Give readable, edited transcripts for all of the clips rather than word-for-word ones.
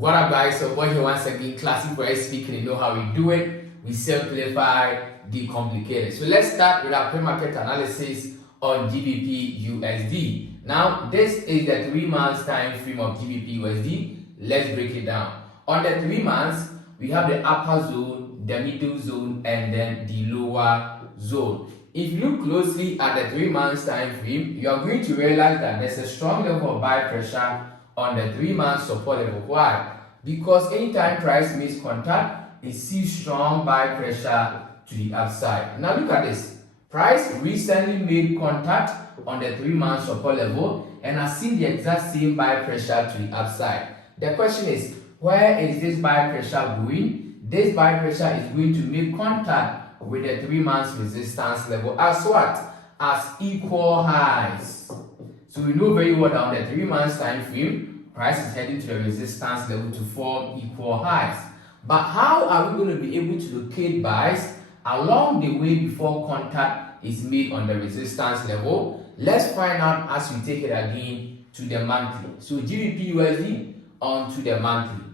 What up, guys? So we're here once again, classic way speaking. You know how we do it. We simplify the complicated. So let's start with our pre-market analysis on GBP USD. Now, this is the 3 months time frame of GBP USD. Let's break it down. On the 3 months, we have the upper zone, the middle zone, and then the lower zone. If you look closely at the 3 months time frame, you are going to realize that there's a strong level of buy pressure on the 3 months support level. Why? Because anytime price makes contact, it sees strong buy pressure to the upside. Now look at this. Price recently made contact on the 3 months support level and has seen the exact same buy pressure to the upside. The question is, where is this buy pressure going? This buy pressure is going to make contact with the 3 months resistance level as what? As equal highs. So we know very well that on the 3 months time frame, price is heading to the resistance level to form equal highs. But how are we going to be able to locate buys along the way before contact is made on the resistance level? Let's find out as we take it again to the monthly. So GBP USD onto the monthly.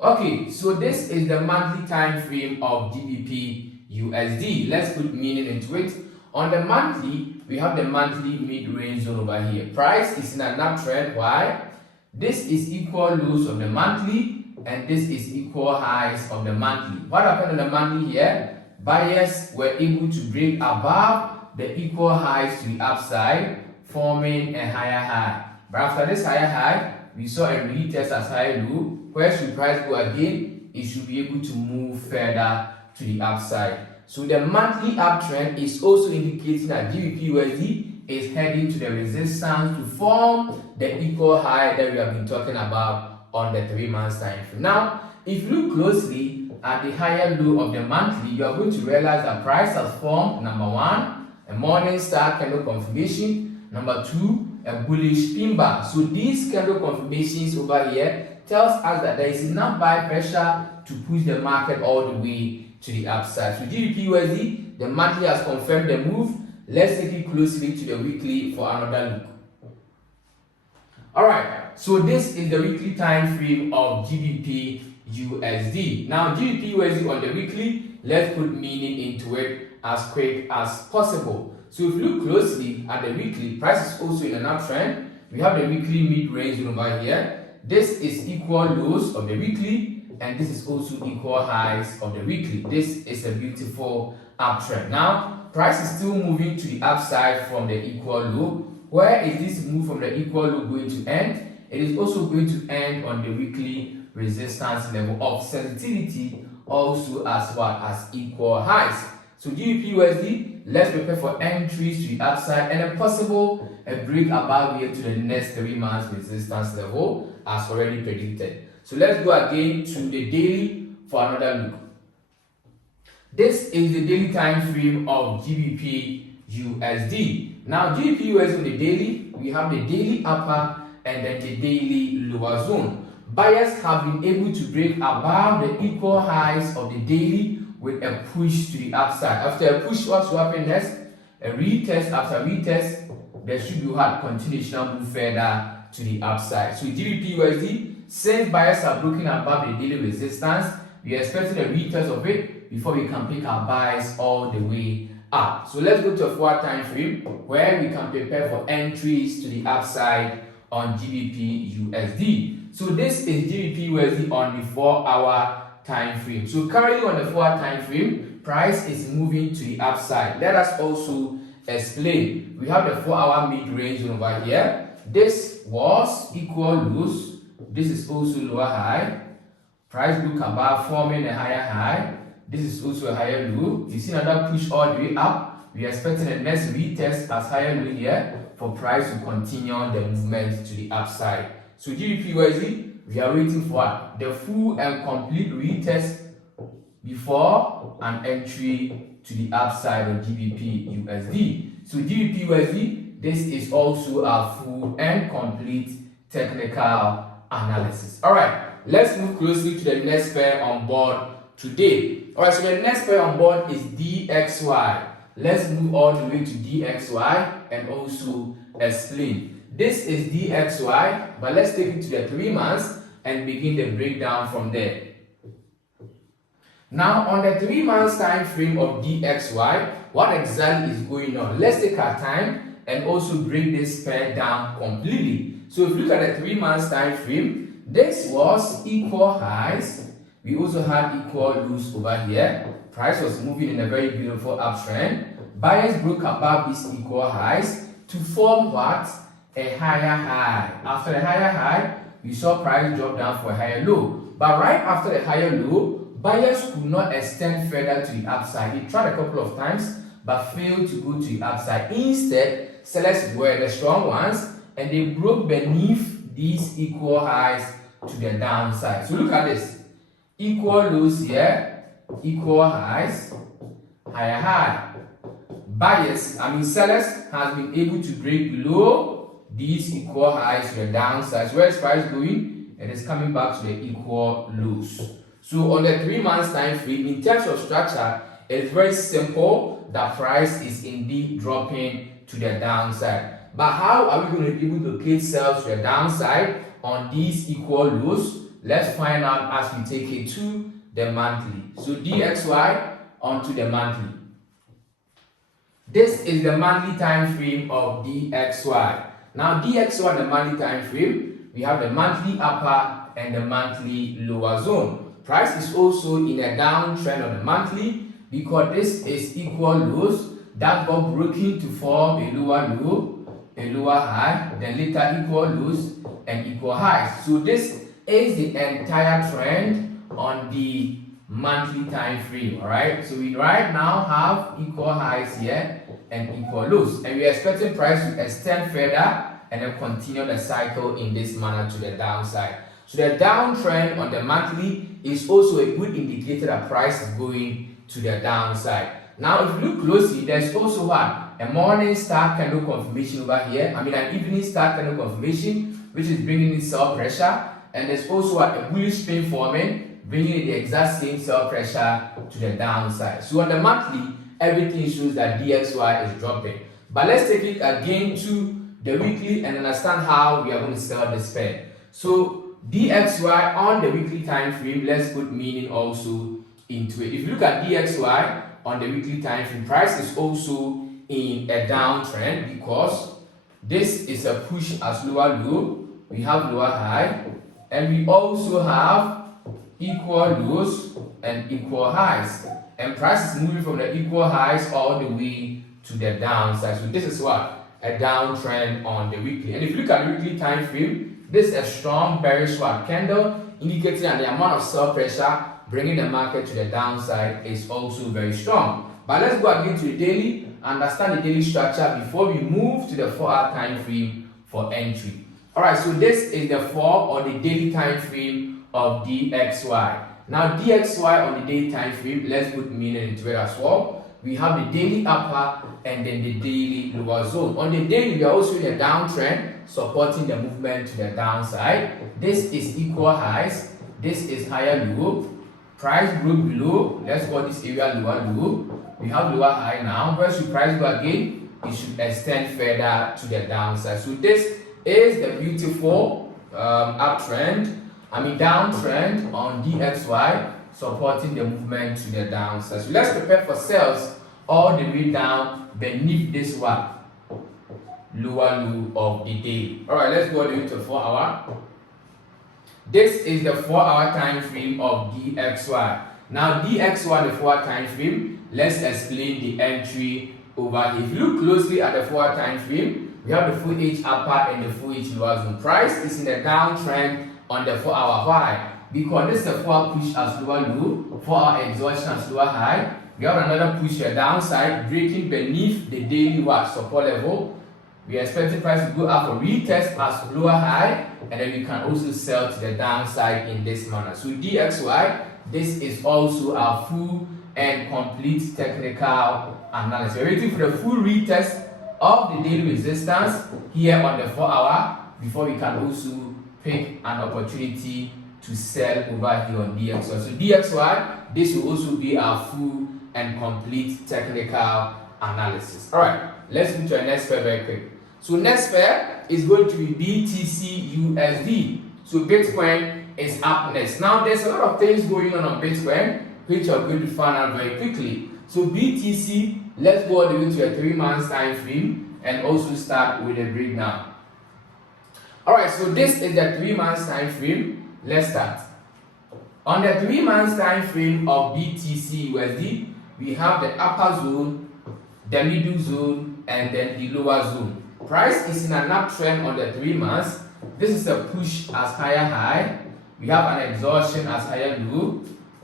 Okay, so this is the monthly time frame of GBP USD. Let's put meaning into it. On the monthly, we have the monthly mid-range zone over here. Price is in an uptrend. Why? This is equal lows of the monthly and this is equal highs of the monthly. What happened on the monthly here? Buyers were able to break above the equal highs to the upside, forming a higher high. But after this higher high, we saw a retest as high low. Where should price go again? It should be able to move further to the upside. So the monthly uptrend is also indicating that GBP USD is heading to the resistance to form the equal high that we have been talking about on the 3 months time frame. Now, if you look closely at the higher low of the monthly, you are going to realize that price has formed, number one, a morning star candle confirmation, number two, a bullish pin bar. So these candle confirmations over here tells us that there is enough buy pressure to push the market all the way to the upside. So GBP USD, the monthly has confirmed the move. Let's take it closely to the weekly for another look. Alright, so this is the weekly time frame of GBP USD. Now GBP USD on the weekly, let's put meaning into it as quick as possible. So if you look closely at the weekly, price is also in an uptrend. We have the weekly mid-range over here. This is equal lows of the weekly and this is also equal highs of the weekly. This is a beautiful uptrend. Now, price is still moving to the upside from the equal low. Where is this move from the equal low going to end? It is also going to end on the weekly resistance level of sensitivity, also as well as equal highs. So GBP USD, let's prepare for entries to the upside and a possible break above here to the next 3 months resistance level as already predicted. So let's go again to the daily for another look. This is the daily time frame of GBP USD. Now GBP USD on the daily, we have the daily upper and then the daily lower zone. Buyers have been able to break above the equal highs of the daily with a push to the upside. After a push, what's happening next? A retest. After retest, there should be a continuation move further to the upside. So GBP USD, since buyers are broken above the daily resistance, we are expecting a retest of it before we can pick our buys all the way up. So let's go to a 4 time frame where we can prepare for entries to the upside on GBP USD. So this is GBP USD on the 4 hour time frame. So currently on the 4 time frame, price is moving to the upside. Let us also explain. We have the 4 hour mid-range over here. This was equal lows. This is also lower high. Price look above forming a higher high. This is also a higher low. You see another push all the way up. We are expecting the next retest as higher low here for price to continue the movement to the upside. So GBP USD, we are waiting for the full and complete retest before an entry to the upside of GBP USD. So GBP USD, this is also a full and complete technical analysis. Alright, let's move closely to the next pair on board today. Alright, so the next pair on board is DXY. Let's move all the way to DXY and also explain. This is DXY, but let's take it to the 3 months. and begin the breakdown from there. Now, on the 3 months time frame of DXY, what exactly is going on? Let's take our time and also break this pair down completely. So if you look at the 3 months time frame, this was equal highs. We also had equal lows over here. Price was moving in a very beautiful uptrend. Buyers broke above these equal highs to form what? A higher high. After the higher high, we saw price drop down for a higher low. But right after the higher low, buyers could not extend further to the upside. They tried a couple of times but failed to go to the upside. Instead, sellers were the strong ones and they broke beneath these equal highs to the downside. So look at this. Equal lows here, equal highs, higher high. Sellers has been able to break below these equal highs to the downside. So where is price going? It is coming back to the equal lows. So on the 3 months time frame, in terms of structure, it is very simple that price is indeed dropping to the downside. But how are we going to be able to locate sales to the downside on these equal lows? Let's find out as we take it to the monthly. So DXY onto the monthly. This is the monthly time frame of DXY. Now DXY, the monthly time frame, we have the monthly upper and the monthly lower zone. Price is also in a downtrend on the monthly because this is equal lows that got broken to form a lower low, a lower high, then later equal lows and equal highs. So this is the entire trend on the monthly time frame. All right, so we right now have equal highs here and equal lows, and we are expecting price to extend further and then continue the cycle in this manner to the downside. So the downtrend on the monthly is also a good indicator that price is going to the downside. Now if you look closely, there's also a morning star candle confirmation over here. An evening star candle confirmation, which is bringing in sell pressure, and there's also a bullish spin forming, bringing in the exact same sell pressure to the downside. So on the monthly, everything shows that DXY is dropping. But let's take it again to the weekly and understand how we are going to sell this pair. So DXY on the weekly time frame, let's put meaning also into it. If you look at DXY on the weekly time frame, price is also in a downtrend because this is a push as lower low, we have lower high, and we also have equal lows and equal highs, and price is moving from the equal highs all the way to the downside. So this is what a downtrend on the weekly. And if you look at the weekly time frame, this is a strong bearish candle indicating that the amount of sell pressure bringing the market to the downside is also very strong. But let's go again to the daily, understand the daily structure before we move to the 4-hour time frame for entry. Alright, so this is the 4 or the daily time frame of DXY. Now DXY on the daily time frame, let's put meaning into it as well. We have the daily upper and then the daily lower zone. On the daily, we are also in a downtrend supporting the movement to the downside. This is equal highs, this is higher low. Price broke below, let's call this area lower low. We have lower high now. Where should price go again? It should extend further to the downside. So this is the beautiful downtrend on DXY supporting the movement to the downside. So let's prepare for sales all the way down beneath this lower low of the day. All right, let's go to 4 hour. This is the 4-hour time frame of DXY. Now DXY, the 4-hour time frame, let's explain the entry over here. If you look closely at the 4-hour time frame, we have the full H upper and the full H lower zone. Price is in a downtrend on the 4-hour. Why? Because this is the 4-hour push as lower low, 4-hour exhaustion as lower high. We have another push here downside, breaking beneath the daily support level. We are expecting price to go up for retest as lower high, and then we can also sell to the downside in this manner. So DXY, this is also our full and complete technical analysis. We're waiting for the full retest of the daily resistance here on the 4-hour before we can also pick an opportunity to sell over here on DXY. So DXY, this will also be our full and complete technical analysis. All right, let's move to our next pair very quick. So next pair is going to be BTC USD. So Bitcoin is up next. Now there's a lot of things going on Bitcoin which are going to find out very quickly. So BTC, let's go all the way to a 3 months time frame and also start with a breakdown. Alright, so this is the 3 months time frame. Let's start. On the 3 months time frame of BTC USD, we have the upper zone, the middle zone, and then the lower zone. Price is in an uptrend on the 3 months. This is a push as higher high. We have an exhaustion as higher low,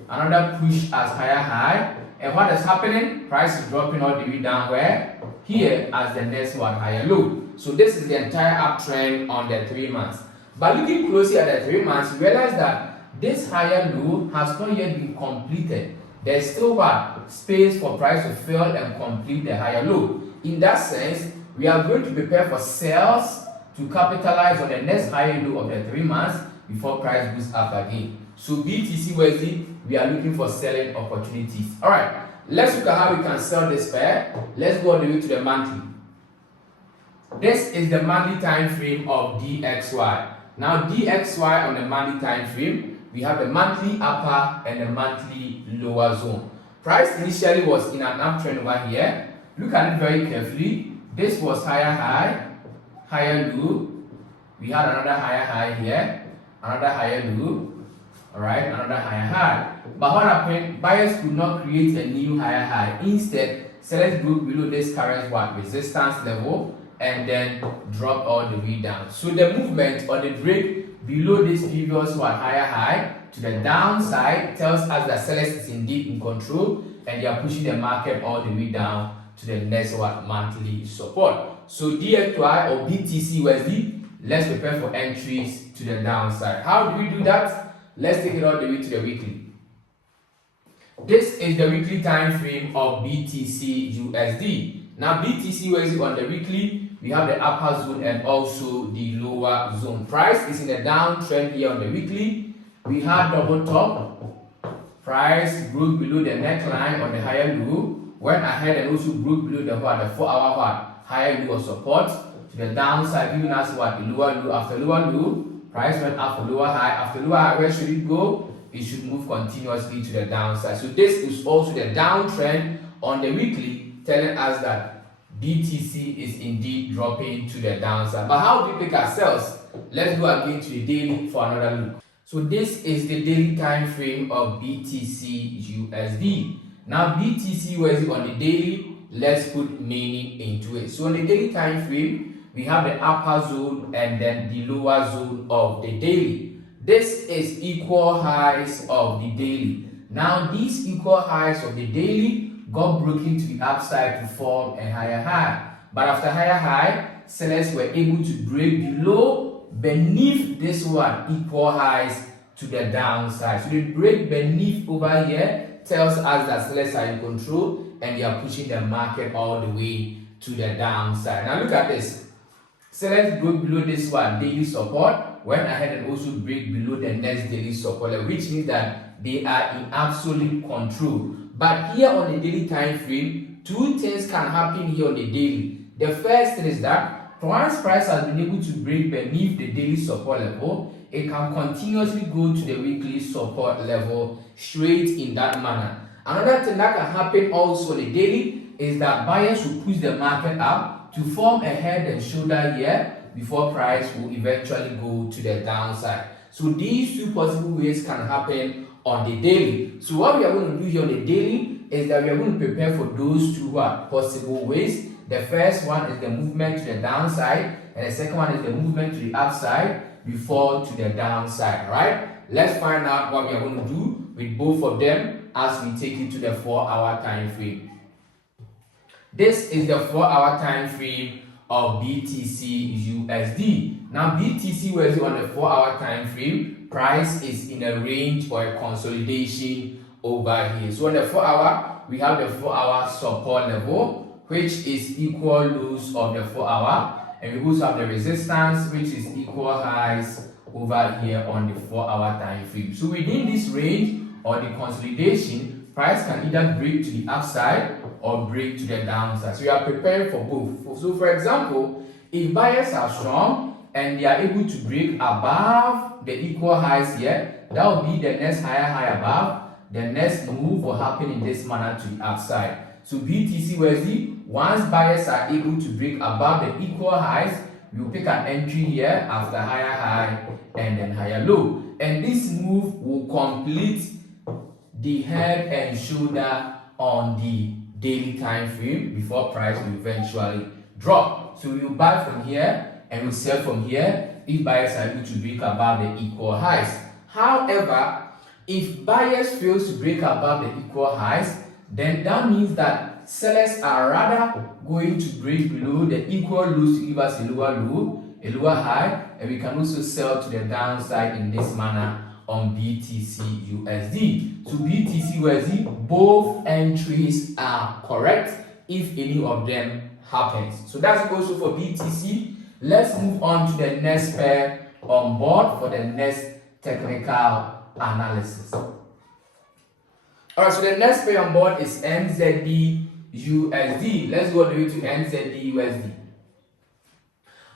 another push as higher high. And what is happening? Price is dropping all the way down where? Here as the next one, higher low. So this is the entire uptrend on the 3 months. But looking closely at the 3 months, you realize that this higher low has not yet been completed. There's still what? Space for price to fill and complete the higher low. In that sense, we are going to prepare for sales to capitalize on the next higher low of the 3 months before price goes up again. So BTC USD, we are looking for selling opportunities. All right, let's look at how we can sell this pair. Let's go all the way to the monthly. This is the monthly time frame of DXY. Now DXY on the monthly time frame, we have the monthly upper and the monthly lower zone. Price initially was in an uptrend over here. Look at it very carefully. This was higher high, higher low. We had another higher high here, another higher low. Alright, another higher high. But what happened? Buyers could not create a new higher high. Instead, sellers broke below this current resistance level and then dropped all the way down. So the movement or the break below this previous higher high to the downside tells us that sellers is indeed in control and they are pushing the market all the way down to the next monthly support. So DXY or BTC USD, let's prepare for entries to the downside. How do we do that? Let's take it all the way to the weekly. This is the weekly time frame of BTC USD. Now BTC USD on the weekly, we have the upper zone and also the lower zone. Price is in a downtrend here on the weekly. We have double top. Price broke below the neckline on the higher low, went ahead and also broke below the 4-hour higher low of support to the downside, giving us the lower low. After lower low, price went up for lower high. After lower high, where should it go? It should move continuously to the downside. So this is also the downtrend on the weekly, telling us that BTC is indeed dropping to the downside. But how do we pick our sales? Let's go again to the daily for another look. So this is the daily time frame of BTC USD. Now BTC USD on the daily, let's put meaning into it. So on the daily time frame, we have the upper zone and then the lower zone of the daily. This is equal highs of the daily. Now these equal highs of the daily got broken to the upside to form a higher high. But after higher high, sellers were able to break beneath this equal highs to the downside. So the break beneath over here tells us that sellers are in control and they are pushing the market all the way to the downside. Now look at this. Sellers broke below this daily support, went ahead and also break below the next daily support, which means that they are in absolute control. But here on the daily time frame, two things can happen here on the daily. The first thing is that once price has been able to break beneath the daily support level, it can continuously go to the weekly support level straight in that manner. Another thing that can happen also on the daily is that buyers will push the market up to form a head and shoulder here before price will eventually go to the downside. So these two possible ways can happen on the daily. So what we are going to do here on the daily is that we are going to prepare for those two possible ways. The first one is the movement to the downside, and the second one is the movement to the upside before to the downside. Right? Let's find out what we are going to do with both of them as we take it to the 4-hour time frame. This is the 4-hour time frame of BTC USD. Now BTC USD on the 4-hour time frame, price is in a range or a consolidation over here. So on the 4-hour, we have the 4-hour support level, which is equal lows of the 4-hour, and we also have the resistance, which is equal highs over here on the 4-hour time frame. So within this range or the consolidation, price can either break to the upside or break to the downside. So you are preparing for both. So for example, if buyers are strong and they are able to break above have the equal highs here, that will be the next higher high above. The next move will happen in this manner to the upside. So BTC USD, once buyers are able to break above the equal highs, we will pick an entry here after higher high and then higher low. And this move will complete the head and shoulder on the daily time frame before price will eventually drop. So we will buy from here and we sell from here if buyers are able to break above the equal highs. However, if buyers fail to break above the equal highs, then that means that sellers are rather going to break below the equal lows to give us a lower low, a lower high, and we can also sell to the downside in this manner on BTC USD. So BTC USD, both entries are correct if any of them happens. So that's also for BTC. Let's move on to the next pair on board for the next technical analysis. Alright, so the next pair on board is NZD USD. Let's go all the way to NZD USD.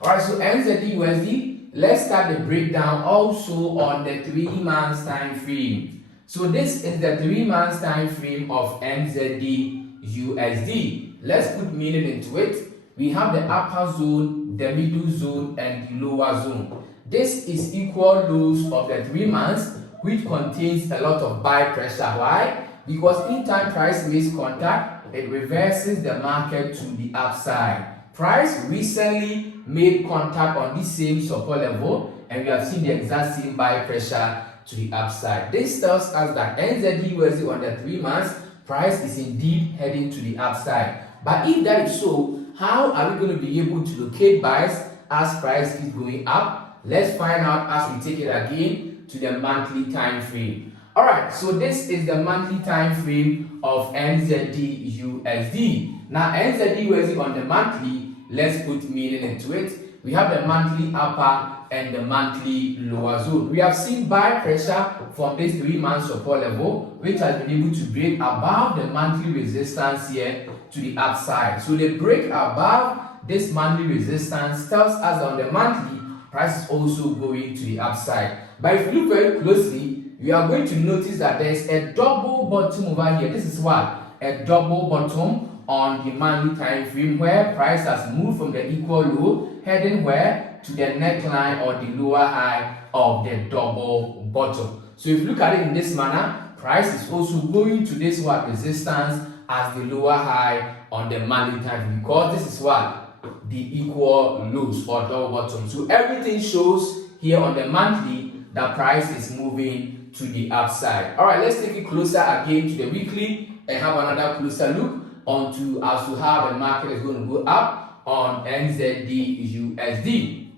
Alright, so NZD USD, let's start the breakdown also on the 3 months time frame. So this is the 3 months time frame of NZD USD. Let's put meaning into it. We have the upper zone, the middle zone, and the lower zone. This is equal lows of the 3 months, which contains a lot of buy pressure. Why? Because anytime price makes contact, it reverses the market to the upside. Price recently made contact on this same support level, and we have seen the exact same buy pressure to the upside. This tells us that NZD USD on the 3 months, price is indeed heading to the upside. But if that is so, how are we going to be able to locate buys as price is going up? Let's find out as we take it again to the monthly time frame. Alright, so this is the monthly time frame of NZD USD. Now NZD USD on the monthly, let's put meaning into it. We have the monthly upper and the monthly lower zone. We have seen buy pressure from this 3 month support level, which has been able to break above the monthly resistance here to the upside. So the break above this monthly resistance tells us on the monthly, price is also going to the upside. But if you look very closely, we are going to notice that there is a double bottom over here. This is what? A double bottom on the monthly time frame where price has moved from the equal low, heading where? To the neckline or the lower high of the double bottom. So if you look at it in this manner, price is also going to this what? Resistance as the lower high on the monthly time frame, because this is what? The equal lows or double bottom. So everything shows here on the monthly that price is moving to the upside. All right, let's take it closer again to the weekly and have another closer look onto as to how the market is going to go up on NZD USD.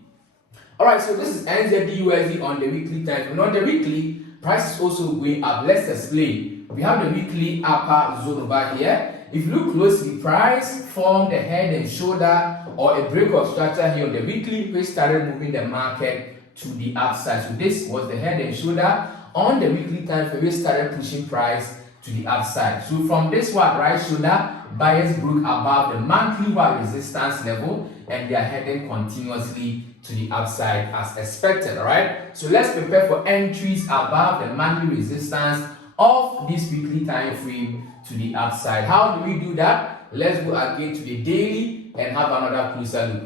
All right, so this is NZD USD on the weekly time frame. On the weekly, price is also going up. Let's explain. We have the weekly upper zone over here. If you look closely, price formed a head and shoulder or a break of structure here on the weekly, which started moving the market to the upside. So this was the head and shoulder on the weekly time frame, which started pushing price to the upside. So from this one right shoulder, buyers broke above the monthly resistance level and they are heading continuously to the upside as expected. All right, so let's prepare for entries above the monthly resistance of this weekly time frame to the upside. How do we do that? Let's go again to the daily and have another closer look.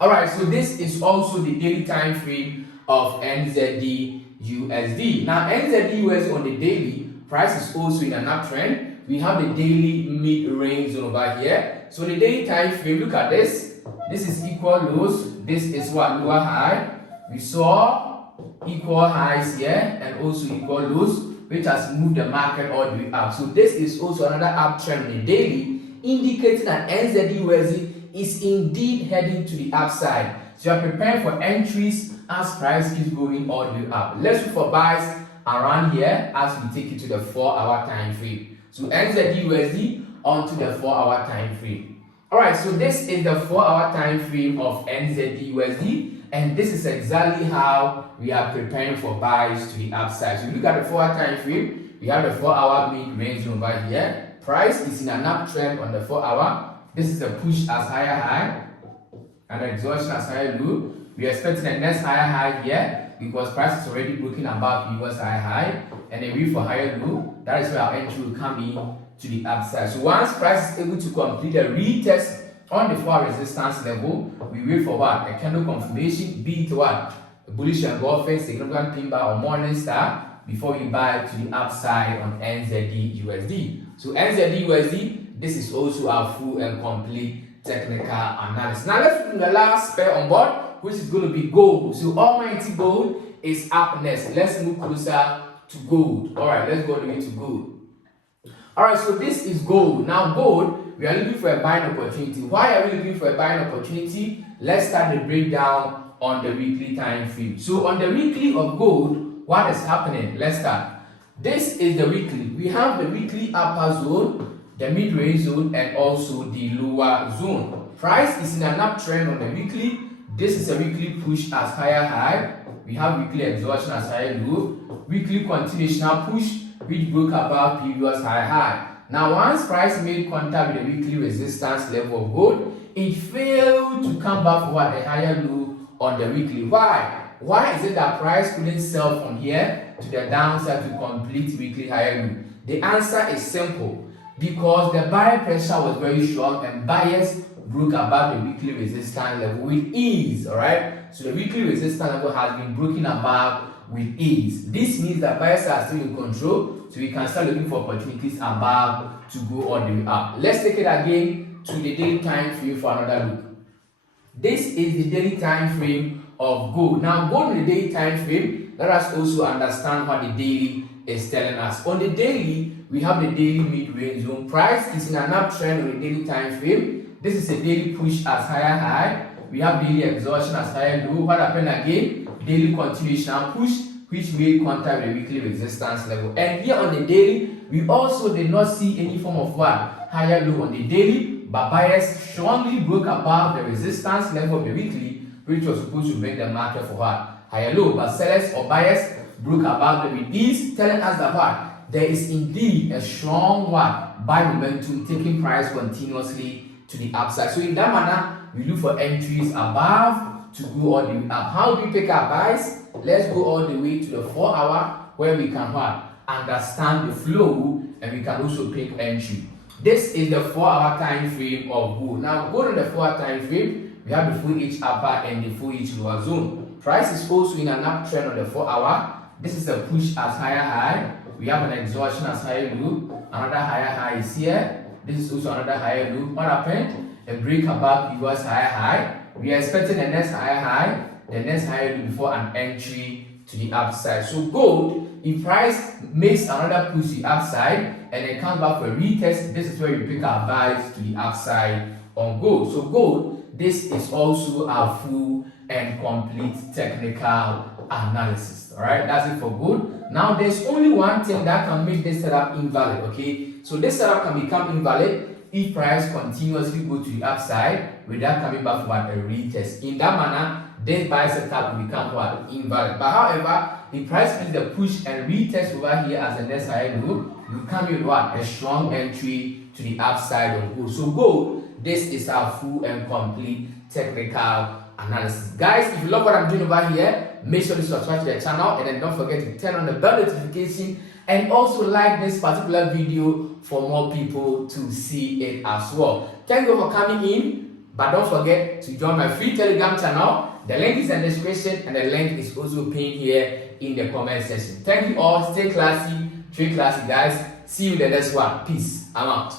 All right, so this is also the daily time frame of NZD USD. Now NZD USD on the daily, price is also in an uptrend. We have the daily mid-range zone over here. So the daily time frame, look at this. This is equal lows. This is what? Lower high. We saw equal highs here and also equal lows, which has moved the market all the way up. So this is also another uptrend in the daily, indicating that NZD USD is indeed heading to the upside. So you are preparing for entries as price keeps going all the way up. Let's look for buys around here as we take it to the 4-hour time frame. So NZD USD onto the 4-hour time frame. Alright, so this is the 4-hour time frame of NZD USD, and this is exactly how we are preparing for buys to the upside. So if you look at the 4-hour time frame, we have the 4-hour mid-range over here. Price is in an uptrend on the 4-hour. This is a push as higher high and exhaustion as higher low. We are expecting the next higher high here because price is already broken above previous high, and then wait for higher low. That is where our entry will come in to the upside. So once price is able to complete a retest on the 4-hour resistance level, we wait for what? A candle confirmation, be it what? A bullish engulfing, significant pin bar or morning star, before we buy to the upside on NZD USD. So NZD USD, this is also our full and complete technical analysis. Now let's look at the last pair on board, which is going to be gold. So almighty gold is up next. Let's move closer to gold. All right, let's go to gold. All right, so this is gold. Now gold, we are looking for a buying opportunity. Why are we looking for a buying opportunity? Let's start the breakdown on the weekly time frame. So on the weekly of gold, what is happening? Let's start. This is the weekly. We have the weekly upper zone, the mid-range zone, and also the lower zone. Price is in an uptrend on the weekly. This is a weekly push as higher high. We have weekly exhaustion as higher low. Weekly continuational push, which broke above previous high. Now, once price made contact with the weekly resistance level of gold, it failed to come back for what? A higher low on the weekly. Why? Why is it that price couldn't sell from here to the downside to complete weekly higher low? The answer is simple. Because the buyer pressure was very strong and buyers broke above the weekly resistance level with ease. Alright? So the weekly resistance level has been broken above with ease. This means that buyers are still in control, so we can start looking for opportunities above to go all the way up. Let's take it again to the daily time frame for another look. This is the daily time frame of gold. Now, gold in the daily time frame, let us also understand what the daily is telling us. On the daily, we have the daily mid-range zone. Price is in an uptrend on the daily time frame. This is a daily push as higher high. We have daily exhaustion as higher low. What happened again? Daily continuation push, which made contact with the weekly resistance level. And here on the daily, we also did not see any form of what? Higher low on the daily, but buyers strongly broke above the resistance level of the weekly, which was supposed to bring the market for what? Higher low. But sellers or buyers broke above them with ease, telling us that what? There is indeed a strong what? Buy momentum taking price continuously to the upside. So in that manner, we look for entries above to go all the way up. How do we pick our buys? Let's go all the way to the 4-hour where we can what? Understand the flow, and we can also pick entry. This is the 4-hour time frame of gold. Now, gold on the 4-hour time frame, we have the full H upper and the full H lower zone. Price is also in an uptrend on the 4-hour. This is a push as higher high. We have an exhaustion as higher low. Another higher high is here. This is also another higher low. What happened? A break above previous higher high. We are expecting the next higher high, the next higher low before an entry to the upside. So gold, if price makes another push to the upside and then comes back for a retest, this is where we pick our buys to the upside on gold. So gold, this is also our full and complete technical analysis. All right, that's it for gold. Now there's only one thing that can make this setup invalid. Okay, so this setup can become invalid if price continuously go to the upside without coming back for a retest. In that manner, this buy setup will become what? Invalid. But however, if price makes the push and retest over here as the next higher low, you come with what? A strong entry to the upside of gold. So gold, this is our full and complete technical analysis. Guys, if you love what I'm doing over here, make sure to subscribe to the channel, and then don't forget to turn on the bell notification, and also like this particular video for more people to see it as well. Thank you for coming in, but don't forget to join my free Telegram channel. The link is in the description, and the link is also pinned here in the comment section. Thank you all. Stay classy, trade classy, guys. See you in the next one. Peace. I'm out.